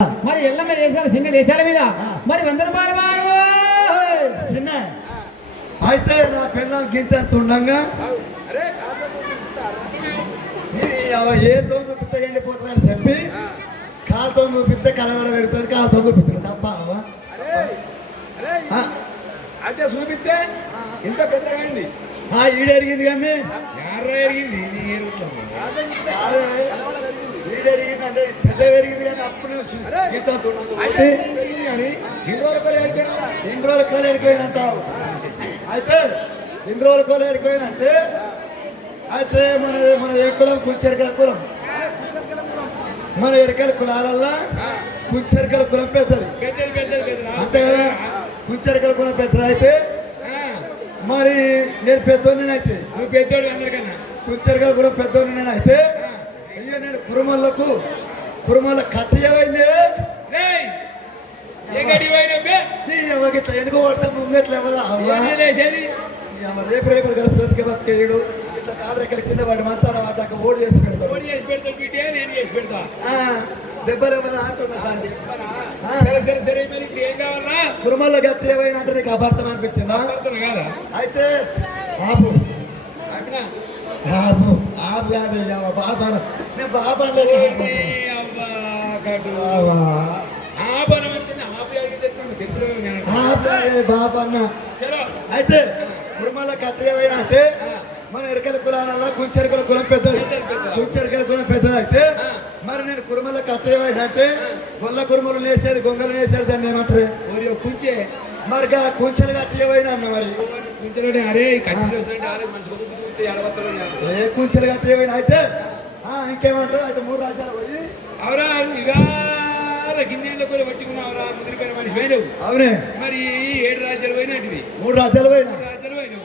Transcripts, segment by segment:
మరి ఎల్లమ్మ చేశారు చిన్న దేశాల మీద మరి 100 రూపాయలు చిన్న అయితే నా పిల్లలు గింత ఉండగా ఏ తో చూపిస్తే ఎండిపోతుందని చెప్పి కాలుతో చూపిస్తే కలవడ పెరుగుతుంది కాలుతో చూపిస్తుంది తప్ప అంటే చూపిస్తే ఇంత పెద్దగా అయింది ఈడ ఎరిగింది కానీ ఈడెరిగిందంటే పెద్ద పెరిగింది కానీ అప్పుడు కానీ ఇన్ని రోజుల కోలు ఎడిపోయినంటావు అయితే ఇన్ని రోజుల కోలు ఎడిపోయినంటే అయితే మన ఏ కులం కుంచెరకల కులం మన ఎరకల కులాలల్లా కుంచెరకల కులం పెద్దది అంతే కదా కుంచెరకల కులం పెద్దది అయితే మరి నేను పెద్దోడిని అయితే నువ్వు పెద్దోడు అందరికన్నా కుంచెరకల కులం పెద్దోడిని నేను అయితే అయ్యో నేను కురుమల కట్టయ్యవైందే ఎందుకు పడతాం ముంగట్లే రేపు రేపు కలిసి బతికేయడు ఇట్లా కాళ్ళెక్కల కింద వాడి మంచాల వాటి ఓడి చేసి పెడతాడు దెబ్బలు ఏమైనా అంటున్నా సార్ కురుమల్ల గట్టి ఏమైనా అంటే నీకు అభార్థం అనిపించిందా అయితే ఆపు ఆపు ఆపు కాదు బాబా నేను బాబా బాబా అన్న అయితే కురుమల్ల కట్ట ఏమైనా అంటే మన ఎరకల కులాలలో కుంచెరకల కులం పెద్దది కుంచెరకల కులం పెద్దది అయితే మరి నేను కురుమల కట్ట ఏమైనా అంటే గొల్ల కురుమలు నేసేది గొంగలు నేసేది దాన్ని ఏమంటారు కుంచే మరి కుంచెలు కట్ట ఏమైనా అన్న మరి అరే ఏ కుంచెలు కట్ట ఏమైనా అయితే ఇంకేమంటారు అయితే 3 రాజ్యాలు పోయి అవరా ఇక గిన్నెలో కూడా పట్టుకున్నావురా ముదిరిపోయిన మనిషి పోయినావు అవునే మరి 7 రాజ్యాలు పోయినట్టువి 3 రాజ్యాలు పోయినా 3 రాజ్యాలు పోయినావు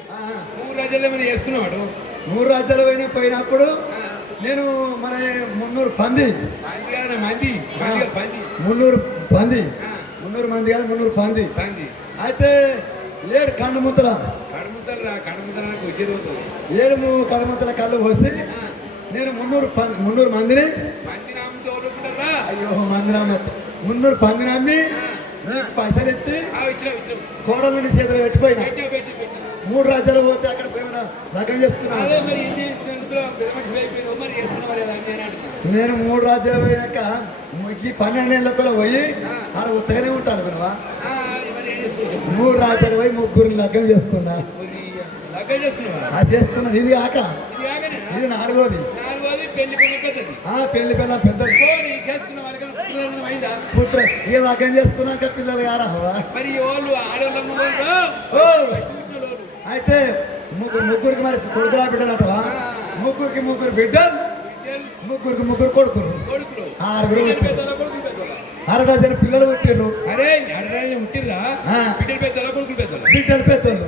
3 రాజ్యాల్లో మనం చేసుకున్నావాడు 3 రాజ్యాలు పోయినప్పుడు నేను మన 300 పంది 300 పంది 300 మంది కాదు 300 పంది అయితే 7 కండుముద్దల 7 కండుముద్దల కళ్ళు పోసి నేను 300 మందిని అయ్యో మంది నమ్మ 300 పంది నమ్మి పైసలు ఎత్తి కోడలు చేతులు పెట్టిపోయినా 3 రాజ్యాలు పోతే అక్కడ లగ్గం చేసుకున్నా నేను 3 రాజ్యాలు పోయాక ఈ 12 ఏళ్ళ కూడా పోయి ఆడ ఉత్తగానే ఉంటాను వినవా 3 రాజ్యాలు పోయి 3 లగ్గం చేసుకున్నా చేసుకున్నాను ఇది కాక ఇది 4వది పెళ్లి పిల్ల పెద్ద ఇక లగ్గం చేసుకున్నాక పిల్లలు కారా అయితే ముగ్గురికి మరి కొడుకులా బిడ్డలు అంటవా ముగ్గురు బిడ్డలు ముగ్గురు కొడుకులు 6 డజన్ పిల్లలు పుట్టిర్రు బిడ్డలు పెద్దలు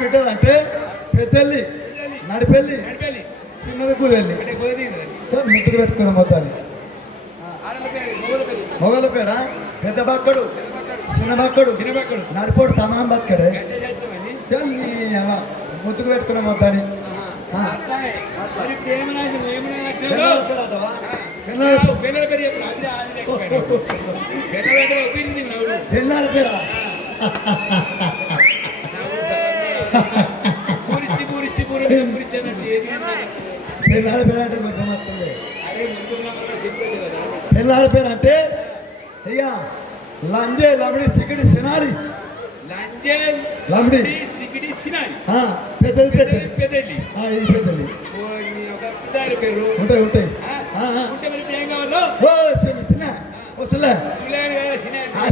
బిడ్డలు అంటే పెద్దల్లి నడిపెళ్ళి చిన్నది కూదెళ్ళి ముట్టుకు పెట్టుకున్నాం మొత్తాన్ని మొగల పేరా పెద్ద బక్కడు చిన్న బక్కడు నడిపోడు తమాం బక్కడే ముట్టుకు పెట్టుకున్నాం మొత్తాన్ని పిల్లల పేరా పిల్లల పేరు అంటే ఇక లంజే లమిడి సిగిడి సినారి లమిడి పెద్దది ఉంటాయి చిన్న వస్తులే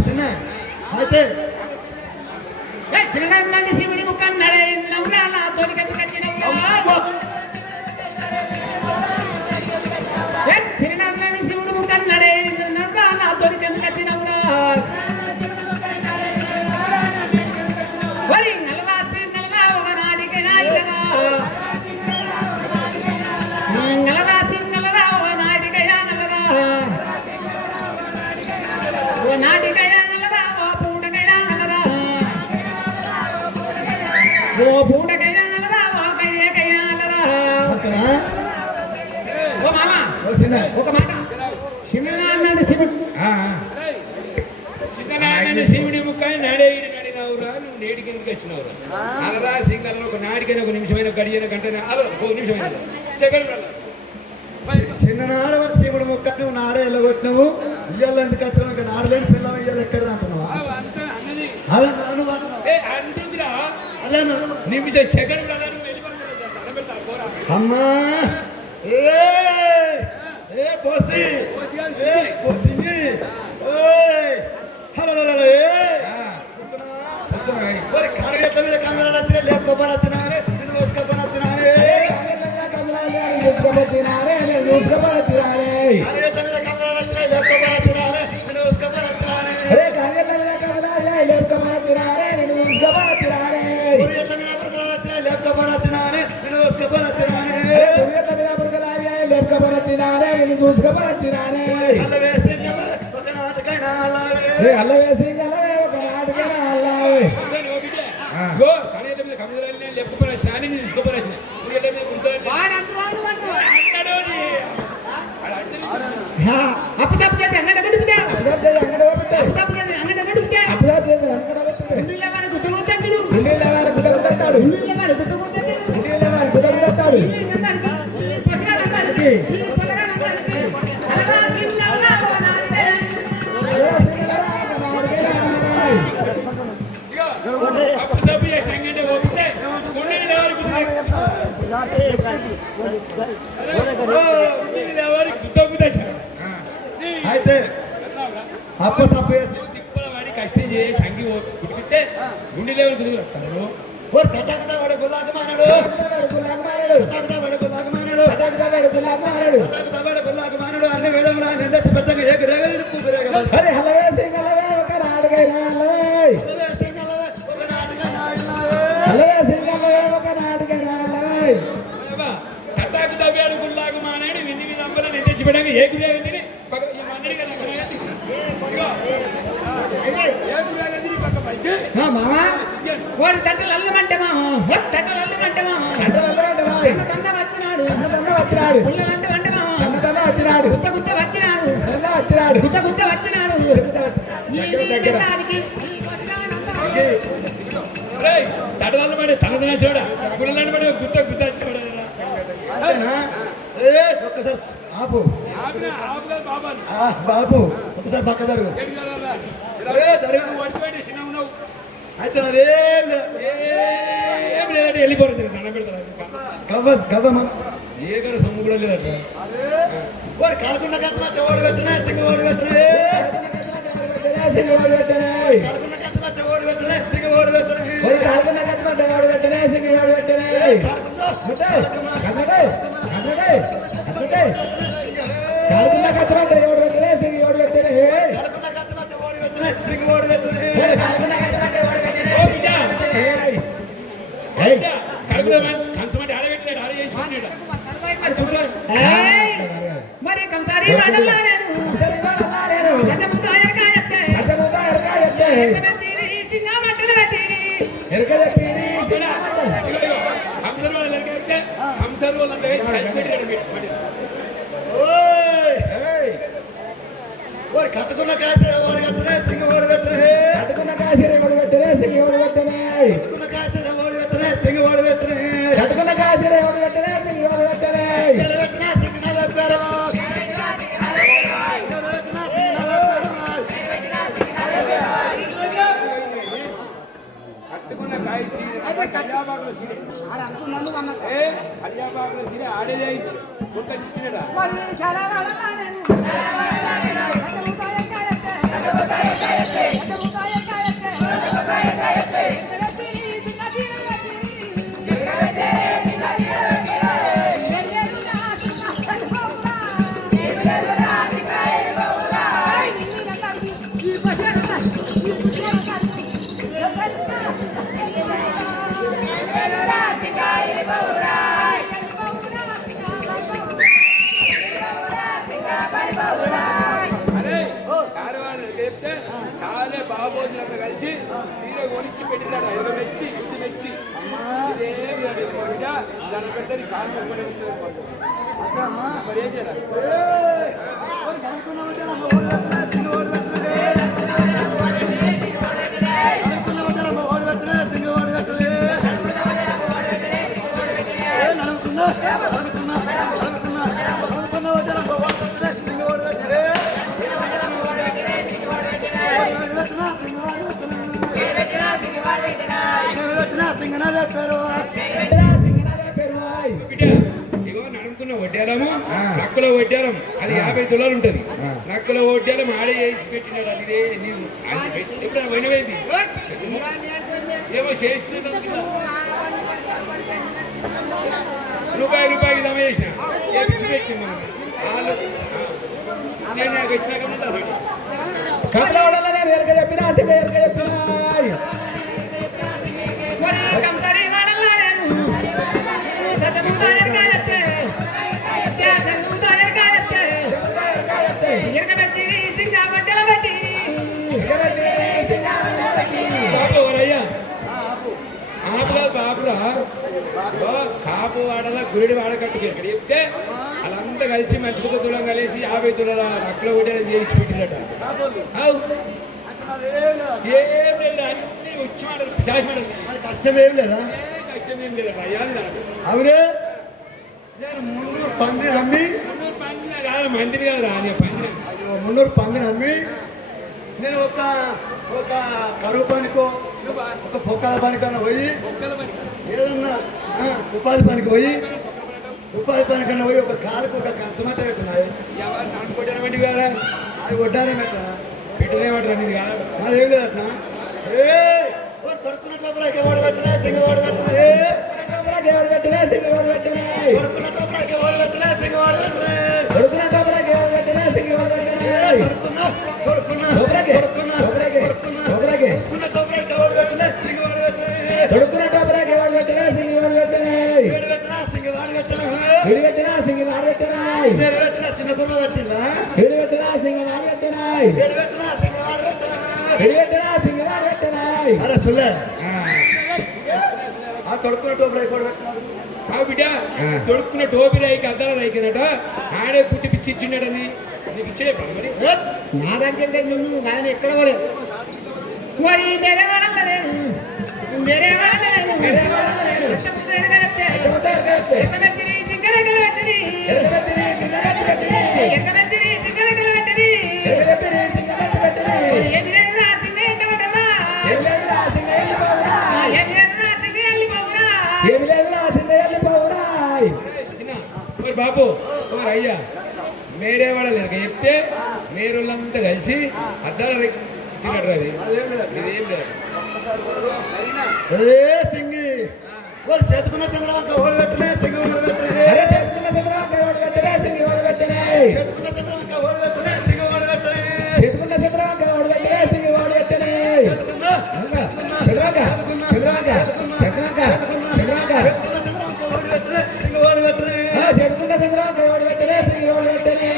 చిన్న అయితే శివుడి ముఖం శివుడు ముఖం నడే నా తోలికెందుకు వచ్చినవురా ఓ పూటకైనా ఓ కయ్యకైనా శివుడు చిన్ననాయన శివుడి ముక్కని నాడే నడినవురా నువ్వు నేటికి ఎందుకు వచ్చినవురా అనరా సింగల్ ఒక నాటికైనా ఒక నిమిషమైన గడియన గంట ఒక నిమిషమైన సెకండ్ చిన్ననాడ శివుడు మొక్క నువ్వు నాడే వెళ్ళగొట్టినావు ఇయ్యాల ఎందుకు వచ్చినావు ఇంకా నాడలేని పిల్లలు ఇయ్యాలి ఎక్కడ అంటున్నావు అన్నది అదే నన్ను అంటున్నావు. అంటుందిరా అదే నన్ను నిమిషం సెకండ్ అమ్మా ఏ ఏ పోసి ఏ పోసింది ఓయ్ హలో ఒరే కారగట్ల మీద కమరాలు వచ్చినా లేకపోతే వచ్చినారే నేను ఒక్కపని వచ్చినారే కారగట్ల మీద కమరాలు వచ్చినా లేకపోతే వచ్చినారే అరే కారగట్ల మీద కమరాలు లేకపోతే వచ్చినారే నేను ఒక్కపని వచ్చినారే లేకపోతే వచ్చినారే నేను ఒక్కపని వచ్చినారే కారగట్ల మీద బుర్గలాగే లేకపోతే వచ్చినారే నేను ఒక్కపని వచ్చినారే ఒక నాటకైనా అలాగే అల్ల వేసి అలాగే ఒక నాటకైనా అలాగే అప్పు తప్పు చేస్తే అంగడ గడుపుతా తప్పు చేస్తే అంగడ గడుపుతా ఇల్లులవాడు గుట్టుకుంటాడు ఇల్లులవాడు గుట్టుకుంటాడు అయితే అప్ప సప్ప వేసి వాడి కష్టం చేసి అంగి కుట్టిస్తే గుండె లెవెల్ కుదురుతారు వాడు గులాక మానాడు అన్ని వేళ పెద్దగా అరే హలవే ఒక నాటకైనా ఒక నాటకైనా కట్టాకు దవ్వాడు గుళ్ళాకు మానాడు విన్ని మీద అమ్మలు నేను తెచ్చిపెట్టాక ఏకి తిని ఈ మందిరి మామా వాడు తట్టలు అల్లమంటే మామ తట్టలు అల్లమంటే మామ వచ్చినాడు పుల్లలంటే అంటే మామ వచ్చినాడు గుత్త గుత్త వచ్చినాడు వచ్చినాడు గుత్త గుత్త వచ్చినాడు తడదల్ల పడే తనదన చూడ గుళ్ళని పడే గుత్త గుత్త ఒక్కసారి ఆపు బాబా బాబు ఒకసారి పక్క జరుగు అయితే అదేం ఏం లేదంటే వెళ్ళిపోతుంది దండం పెడతారు గవ్వమ్మ ఏ గారు సొమ్ము కూడా లేదట కాలుకున్న కట్టమా ఓడి పెట్టినా సింగ ఓడి పెట్టినా సింగ ఓడి పెట్టినా కాలుకున్న కట్టమా ఓడి పెట్టినా సింగ ఓడి పెట్టినా కాలుకున్న కట్టమా ఓడి పెట్టినా సింగ ఓడి పెట్టినా కాలుకున్న కట్టమా ఓడి పెట్టినా సింగ ఓడి పెట్టినా కాలుకున్న కట్టమా ఓడి పెట్టినా సింగ ఓడి పెట్టినా కాలుకున్న కట్టమా ఓడి పెట్టినా కంచమంటే ఆడబెట్టినాడు ఆడ చేయించుకున్నాడు మరి కంసారి హంసర్ వాళ్ళంతా కట్టుకున్న కాసే ఓడి కట్టనే సింగ ఓడి పెట్టనే కట్టుకున్న కాసే ఓడి పెట్టనే సింగ ఓడి పెట్టనే కట్టుకున్న కాసే ఓడి పెట్టనే సింగ ఓడి పెట్టనే కట్టుకున్న కాసే ఓడి పెట్టనే సింగ ఓడి పెట్టనే పెట్టనే సింగ నల పేరు ఆడే చేయించు గుంట చిచ్చినడా చాలా బాబోజులంతా కలిసి చీర కొనిచ్చి పెట్టినాడు ఐదు మెచ్చి ఇంటి మెచ్చి ఇదేం దాని పెట్టని కాలు మరి ఏం చేయాలి వడ్డారము నక్కలో వడ్డారం అది 50 తులాలు ఉంటది నక్కలో వడ్డారం ఆడే చేసి పెట్టినాడు అది ఇదే నీవు ఎప్పుడైనా పోయినవేంది ఏమో చేస్తున్నాం రూపాయికి జమ చేసిన పెట్టింది మనం నేను నాకు వచ్చినాక కమల వడలనే వేరుగా చెప్పినా వేరుగా చెప్పినా కంసరి వాడల్లా నేను సతముదాయర్ కాయతే సతముదాయర్ కాయతే ఎరగబెట్టి సింగా మంటల బట్టి బాబు ఎవరయ్యా ఆపులా బాబురా కాపు వాడలా గురిడి వాడకట్టుకు ఇక్కడ చెప్తే వాళ్ళంతా కలిసి మంచుకుత తులం కలిసి 50 తులాల నక్కలో కూడా చేయించి పెట్టినట్ట ఏం లేదు అన్ని వచ్చి మాటలు పిశాచి మాటలు కష్టమేం లేదా కష్టమేం లేదు అయ్యాలి నాకు అవునే నేను 300 పందిని అమ్మి కాదు మందిని కాదు రాని పందిని 300 పందిని అమ్మి నేను ఒక కరువు పనికో ఒక పొక్కల పనికన్నా పోయి ఏదన్నా ఉపాధి పనికి పోయి కన్నా పోయి ఒక కాలుకు ఒక కంచమంట పెట్టున్నాయి ఎవరు అనుకుంటారమంటే కదా అది కొట్టారే మెట్ట పెట్టలేమంటారు నీది కాదు అదేం లేదట్నా కొడుకున్నట్లు ఎవడు పెట్టినా సింగవాడు పెట్టినా ఎవడు పెట్టినా సింగవాడు పెట్టినా కొడుకున్నట్లు ఎవడు పెట్టినా సింగవాడు పెట్టినా బిడ్డ తొడుక్కున్న టోపీ రైకి అద్దాల రైకినట ఆడే పుట్టి పిచ్చి ఇచ్చిండని నీకు ఇచ్చే మరి నా దగ్గర నువ్వు నాయన ఎక్కడ పోలేదు మరి వేరే వాళ్ళ లేదు వేరే వాళ్ళ లేదు బాబు అయ్యా మేరే వాళ్ళ చెప్తే మేరోళ్ళంతా కలిసి అద్దాల ఇచ్చినట్టు అది ఇదేం లేదు సింగి చేతుకున్న చంద్రబాబు ఓడి పెట్టలే సింగి ఓడి పెట్టలే చేతుకున్న చంద్రబాబు ఓడి పెట్టలే సింగి ఓడి పెట్టలే చేతుకున్న చంద్రబాబు ఓడి పెట్టలే సింగి ఓడి పెట్టలే చేతుకున్న చంద్రబాబు ఓడి పెట్టలే సింగి ఓడి పెట్టలే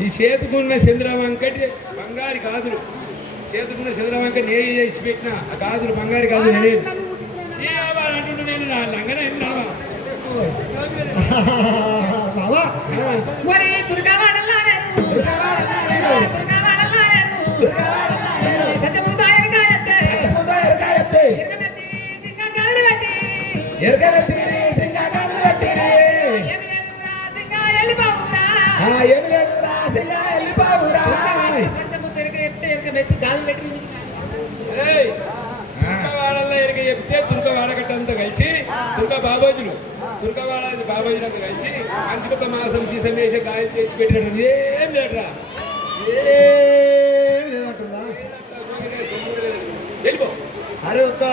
ఈ చేతుకున్న చంద్రవంకటి బంగారు గాజులు చేతుకున్న చంద్రవంక నేను చేసి పెట్టిన ఆ గాజులు బంగారు గాజులు నేను అంటుంటే నేను నా లంగనే మరి దుర్గావాడల్లా దుర్గవాడల్లో ఎరగ చెప్తే దుర్గవాడకట్టంతా కలిసి బాబాజులు బాబాజులంతా కలిసి అంచుకొక మాసం సీసం వేసే కాయలు చేసి పెట్టినట్టు ఏం లేదురా వెళ్ళిపో అరే ఒక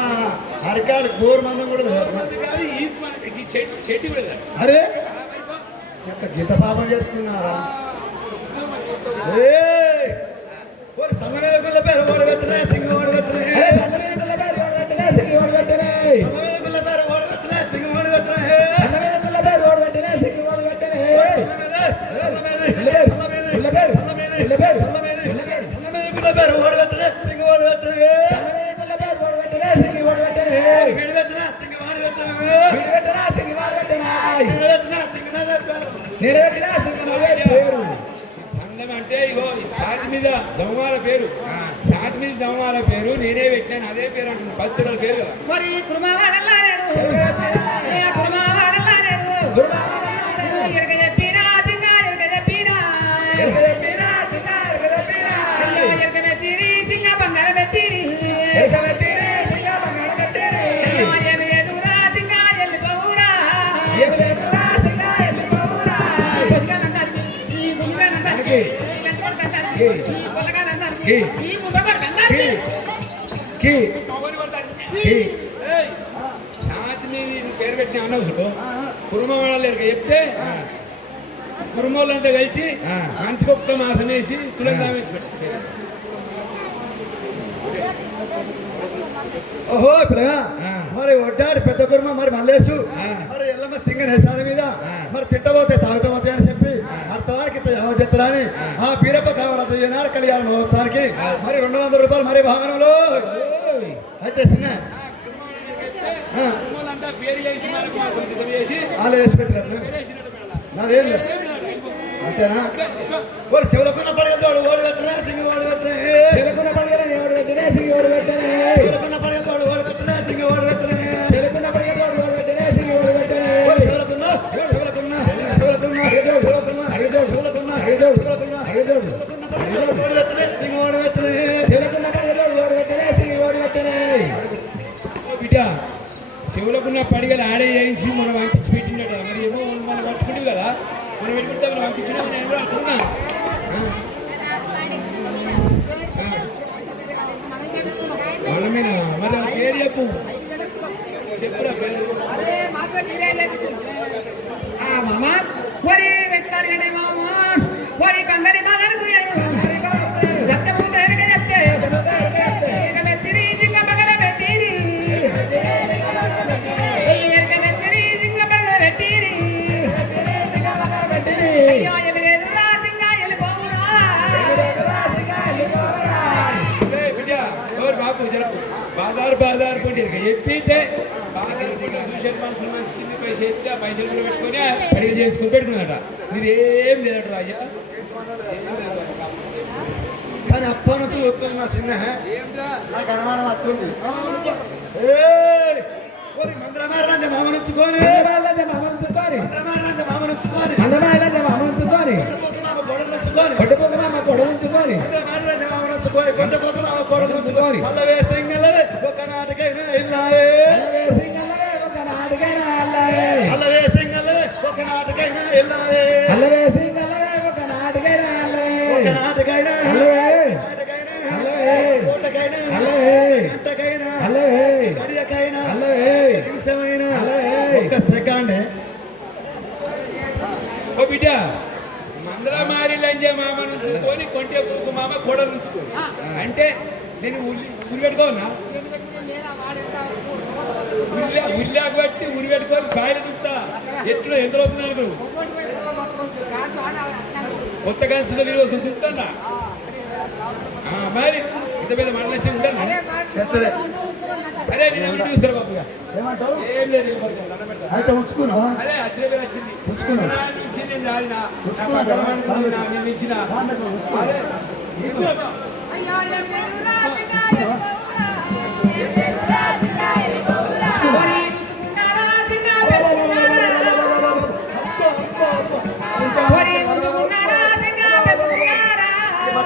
అరకాలు గోరు మందం కూడా చెట్టు కూడా అరే గీత పాపం చేసుకున్నారా సంగ పేరు ఓడగట్టనే సింగి ఓడగట్టనే సింగి ఓడగట్టనే పేరు ఓడగట్టనే సింగి ఓడగట్టనే పేరు ఓడగట్టనే సింగి ఓడగట్టనే పేరు ఓడగట్టనే సింగి ఓడగట్టనే సంఘం అంటే ఇగో సాటి మీద దొంగల పేరు సాటి మీద దొంగల పేరు నేనే పెట్టాను అదే పేరు అంటున్నాను 10 తులాల పేరు కదా మరి బంగారం కి కి కి కి కి శాంతిని పేరు పెట్టిన అనవసరం కుటుంబ వాళ్ళు చెప్తే కుటుంబాలంతా కలిసి మంచిగా ఒక్క మాసం వేసి తులంగా వేసి పెట్టారు. ఓహో పిల్లగా మరి వడ్డాడు పెద్ద కుర్మ మరి మల్లేసు మరి ఎల్లమ్మ సింగన్ హెసాల మీద మరి తిట్టబోతే తాగుతామోతే అని చెప్పి అర్థవానికి చెప్తారని ఆ పీరప్ప కావాలి ఈనాడు కళ్యాణ మహోత్సవానికి మరి 200 రూపాయలు మరి భాగంలో అయితే చిన్న వాళ్ళు వేసి పెట్టారు నాదేం లేదు అంతేనా ఓడి చెవులకున్న పడగలతోడు ఓడి పెట్టినా సింగి ఓడి పెట్టినా చెవులకున్న పడగలని ఓడి పెట్టినా సింగి ఓడి పెట్టినా చెవులకున్న పడగలతోడు ఓడి పెట్టినా సింగి ఓడి పెట్టినా చెవులకున్న పడగలతోడు ఓడి పెట్టినా సింగి ఓడి పెట్టినా చెవులకున్న చెవులకున్న చెవులకున్న చెవులకున్న చెవులకున్న చెవులకున్న సింగి ఓడి పెట్టినా చెవులకున్న పడగలతోడు ఓడి పెట్టినా సింగి ఓడి పెట్టినా బిడ్డ చెవులకున్న పడిగలు ఆడే చేయించి మనం పంపించి పెట్టినట్టు మరి ఏమో మనం పట్టుకుంటాం కదా మనం పెట్టుకుంటే మనం పంపించినా నేను కూడా అనుకున్నా వాళ్ళ మీద మరి వాళ్ళ పేరు చెప్పు చెప్పురా పేరు మామ వరి వెక్కారి మామ వరి కంగరి బాలను బాజారు పోటీ చెప్పితే మనుషులు మంచి పైసలు చెప్తే పైసలు కూడా పెట్టుకొని అడిగి చేసుకుని పెట్టుకున్నాట మీరు ఏం లేదట అయ్యా కానీ అప్పనకు వస్తున్నా చిన్న నాకు అనుమానం వస్తుంది మంత్రమారంటే మామనుచ్చుకొని మామనుచ్చుకొని గొడవంచుకొని ఒక నాటికైనా ఇల్లాయే ఒక నాటికైనా సెకండ్ ఓ బిడ్డ మందరా మారి లంజే మామను చూసుకొని కొంటే పూకు మామ కొడలు అంటే నేను ఉరి పెట్టుకోనా ఉల్లాకు బట్టి ఉరి పెట్టుకొని బాయిలు చూస్తా ఎట్లు ఎంత అవుతున్నారు కొత్త కాన్సిన మీరు చూస్తానా మరి ఇంత పెద్ద మాటలు ఉంటాను అరే నేను చూస్తాను బాబుగా ఏం లేదు అయితే ఉంచుకున్నావా అరే వచ్చిన పేరు వచ్చింది నుంచి నేను రాలినా నేను ఇచ్చిన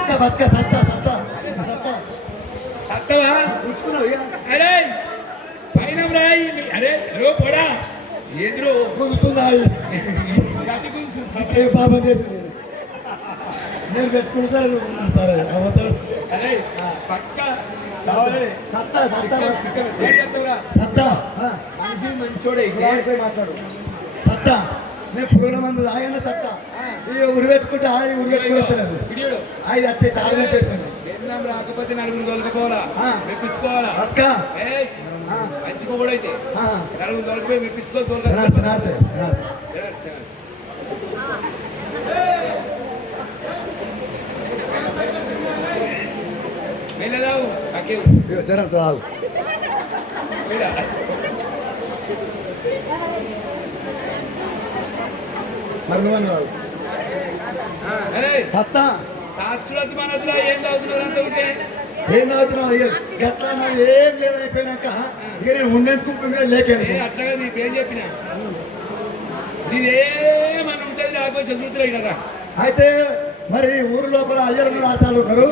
అరే బతుక సత్తా అత్తవా అరే పైన రాయి అరే పొడా ఎదురు పాపం చేసింది నేను పెట్టుకుంటాను సరే అవుతాడు అరే పక్క సత్తా మనిషి మంచోడే మాట్లాడు సత్తా నేను పురుగుల మందు తాగండి సత్తా ఉరి పెట్టుకుంటే ఉరి పెట్టుకోలేదు అది వచ్చే సాధన చేసింది రాకపోతే నలుగురు తొలగిపోవాలా మెప్పించుకోవాలా మంచిగా కూడా అయితే నలుగురు తొలగిపోయి మెప్పించుకోవాలి వెళ్ళదావు మరి నువ్వు సత్తా శాస్త్రవతి మనసులో ఏం చదువుతున్నారు అంటే ఏం చదువుతున్నావు గట్లా ఏం లేదు అయిపోయినాక ఇక నేను ఉండేందుకు లేకాను అట్లాగా నీ పేరు చెప్పిన నీదేమని ఉంటుంది లేకపోతే చదువుతున్నాయి కదా అయితే మరి ఊరు లోపల అయ్యర్ ఆచారాలు ఉన్నారు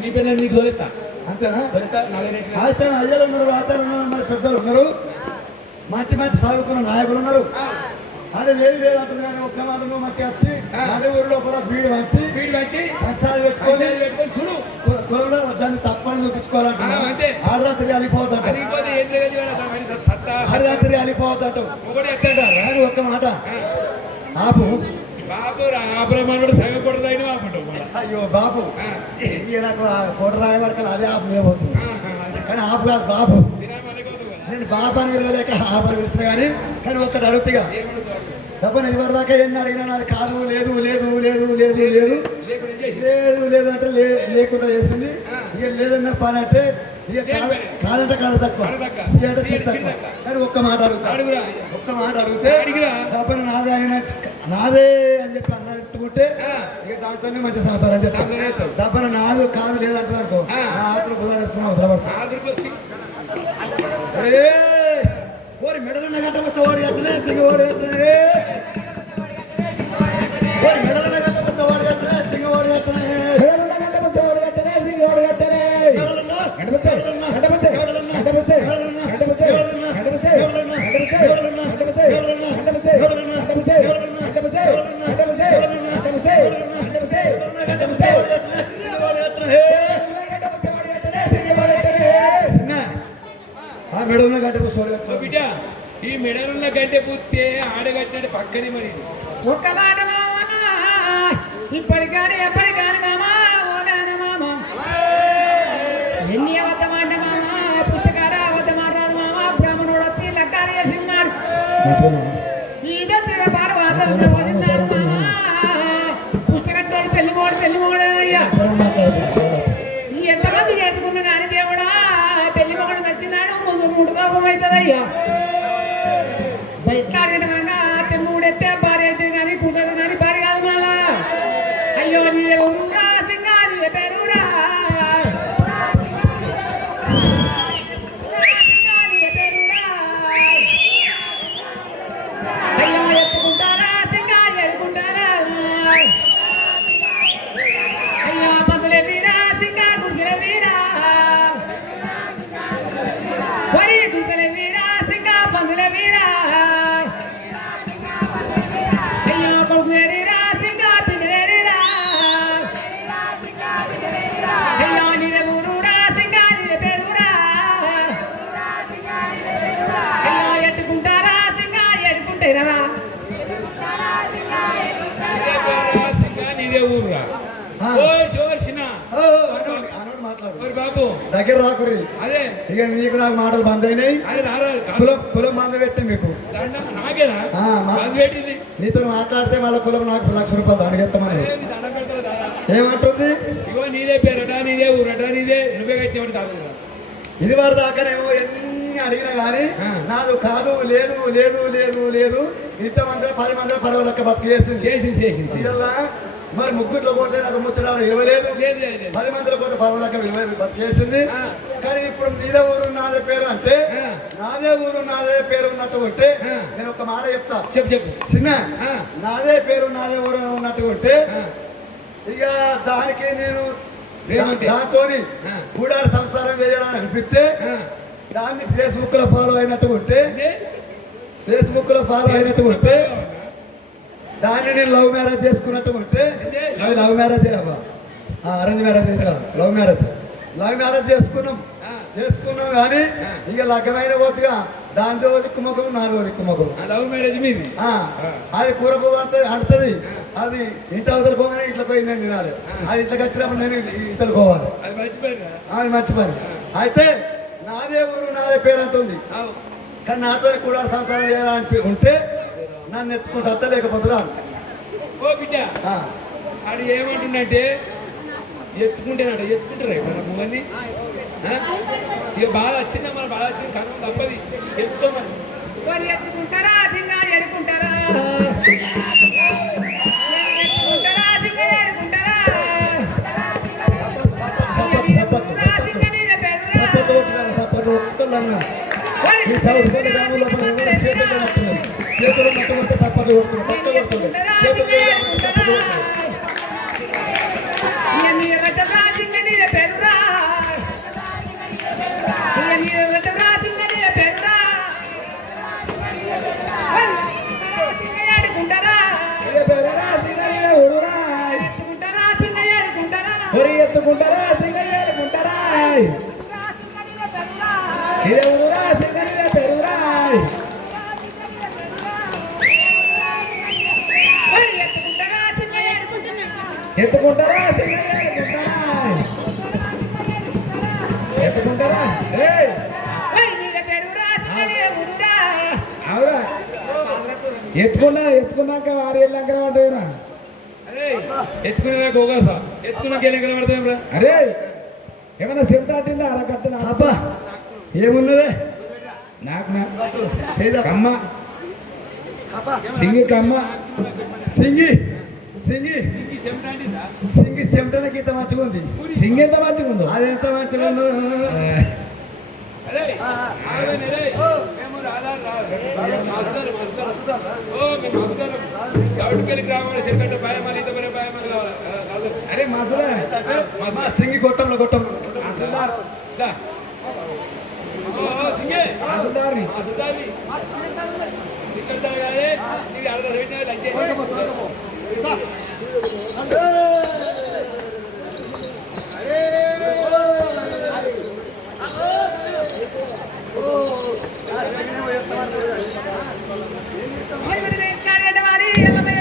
నీ పేరు నీకు తోలెత్తా అంతేనా అయితే అయ్యలు ఉన్నారు ఆచారాలు ఉన్నారు మరి పెద్దలు ఉన్నారు మంచి మంచి సాగుకున్న నాయకులు ఉన్నారు అదే లేదు లేదు అంటుంది కానీ ఒక్క మాట నువ్వు మంచిగా వచ్చి అదే ఊరి లోపల బీడు మంచి వీడు వచ్చి పంచాలు పెట్టుకొని పెట్టుకొని చూడు కులంలో దాన్ని తప్పని చూపించుకోవాలంటే అంతే. ఆడరాత్రి అలిపోతాడు అడిగిపోతే ఏం తెలియదు సత్తా ఆడరాత్రి అలిపోతాడు ఒకటి ఎత్తాడు కానీ ఒక్క మాట ఆపు బాబు ఆపరమానుడు సగకూడదు అయిన ఆపంటావు మళ్ళీ అయ్యో బాబు నాకు కోట రాయబడక అదే ఆపు లేకపోతుంది కానీ ఆపు కాదు బాబు నేను బాబు అని విలువలేక ఆపు అని పిలిచిన కానీ ఒక్కటి అడుగుతాగా తప్పని ఎవరి దాకా ఎన్ని అడిగినా నాది కాదు లేదు లేదు లేదు లేదు లేదు లేదు లేదు అంటే లేకుండా చేసింది ఇక లేదన్న పని అంటే ఇక కాదంటే కాదు తక్కువ అంటే తక్కువ కానీ ఒక్క మాట అడిగితే తప్పని నాదే అయినట్టు నాదే అని చెప్పి అన్నట్టుకుంటే ఇక దాంతోనే మంచి సంసారం చేస్తాను తప్పని నాదు కాదు లేదంటే అనుకో నా ఆత్మ కుదరేస్తున్నావు ఓరి మెడలున్న గంట వస్తే ఓడి అట్లనే తిరిగి ఓడి అట్లనే ఓరి మెడలున్న గంట వస్తే ఓడి అట్లనే తిరిగి ఓడి అట్లనే మెడలున్న గంట బిడ్డ ఈ మెడలున్న గంటె పూస్తే ఆడగట్టినట్టు పక్కనే మరి ఒక్క మాట ఇప్పటికాని ఎప్పటికాని మామా ఓడాను మామా ఎన్ని అబద్ధమాట మామా పుస్తకాడ అబద్ధమాడాడు మామా బ్రాహ్మణుడు వచ్చి లెక్కాలు చేసిన్నాడు ఇదొచ్చిన పార్వాత వదిలినాడు మామా పుస్తకట్టోడు పెళ్లిమోడు అయ్యా ఎంతమంది చేసుకున్న కానీ దేవుడా పెళ్లిమోడు నచ్చినాడు ముందు 3 కోపం అవుతుందయ్యా బయట మూడెత్తే భార్య అయితే కానీ కుదరదు కానీ భార్య కాదు మళ్ళా అయ్యో నీ ఊరురా సింగారి పేరురా అయ్యో ఎత్తుకుంటారా సింగారి ఎడుకుంటారా అయ్యో పదులే వీరా సింగా గుంజల వీరా వరి గుంజల వీరా సింగా పదుల వీరా నీదే ఊరురా బాబు దగ్గర రాకురి అదే ఇక నీకు నాకు మాటలు బంద్ అయినాయి కులం మంద పెట్టి మీకు నాకేనా పెట్టింది నీతో మాట్లాడితే వాళ్ళ కులం నాకు ₹1,00,000 దానికెత్తమని ఏమంటుంది ఇగో నీదే పేరట నీదే ఊరట నీదే నువ్వే కట్టేవాడు కాదు ఇది వారి దాకానేమో ఎన్ని అడిగినా కానీ నాదు కాదు లేదు లేదు లేదు లేదు ఇంతమంది 10 మంది 10 లెక్క బతుకు చేసింది మరి ముగ్గుట్లో కొడితే నాకు ముచ్చడాలు ఇవ్వలేదు 10 మందిలో కొడితే 10 లెక్క బతుకు చేసింది కానీ ఇప్పుడు నీదే ఊరు నాదే పేరు అంటే నాదే ఊరు నాదే పేరు ఉన్నట్టు ఉంటే నేను ఒక మాట చెప్తా చెప్పు చిన్న నాదే పేరు నాదే ఊరు ఉన్నట్టు ఉంటే ఇక దానికి నేను దాంతో గూడారు సంసారం చేయాలని అనిపిస్తే దాన్ని ఫేస్బుక్ లో ఫాలో అయినట్టు ఉంటే దాన్ని నేను లవ్ మ్యారేజ్ చేసుకున్నట్టు ఉంటే అది లవ్ మ్యారేజ్ అరేంజ్ మ్యారేజ్ అయితే కాదు లవ్ మ్యారేజ్ చేసుకున్నాం కానీ ఇక లగ్గమైన పోతుగా దాంతో దిక్కుమొక్కం నాలుగో దిక్కుమొక్కం లవ్ మ్యారేజ్ మీది అది కూర పోతే ఆడుతుంది అది ఇంటి అవతల పోగానే ఇట్లా పోయి నేను తినాలి అది ఇంట్లోకి వచ్చినప్పుడు నేను ఇతలు పోవాలి అది మర్చిపోయి అయితే నాదే ఊరు నాదే పేరు అంటుంది కానీ నాతో కూడా సంసారం చేయాలని ఉంటే నన్ను ఎత్తుకుంటూ వస్తా లేకపోతే ఓ బిడ్డ అది ఏమంటుందంటే ఎత్తుకుంటేనట ఎత్తుకుంటారా ముగ్గురిని ఇక బాగా వచ్చిందా మన బాగా వచ్చింది కనుక తప్పది ఎత్తుకోమని ఎత్తుకుంటారా ఎడుకుంటారా చేతులు మట్టుకుంటే తప్పదు ఎత్తుకుంటారా సింగయ్య, ఎత్తుకుంటారా ఏయ్ అవురా ఎత్తుకున్నాక వారు వెళ్ళాక పడేరా. అరే ఎత్తుకునే గోగాసా ఎత్తుకున్నాక ఏం కనబడతాం రా. అరే ఏమన్నా సెంట అట్టిందా అరకట్టిన అబ్బా ఏమున్నదే నాకు కమ్మ సింగి కమ్మ సింగి సింగి సింగి సెంటనకి ఇంత మంచిగా ఉంది. సింగి ఎంత మంచిగా ఉందో అది ఎంత మంచిగా ఉందో. అరే సౌట్కెళ్ళి గ్రామాలు చెరుకట్ట పాయమాలి ఇంత పరే పాయమాలి కావాలి. అరే మాసులే మా సింగి గొట్టంలో గొట్టం సింగే మాసుదారి మరి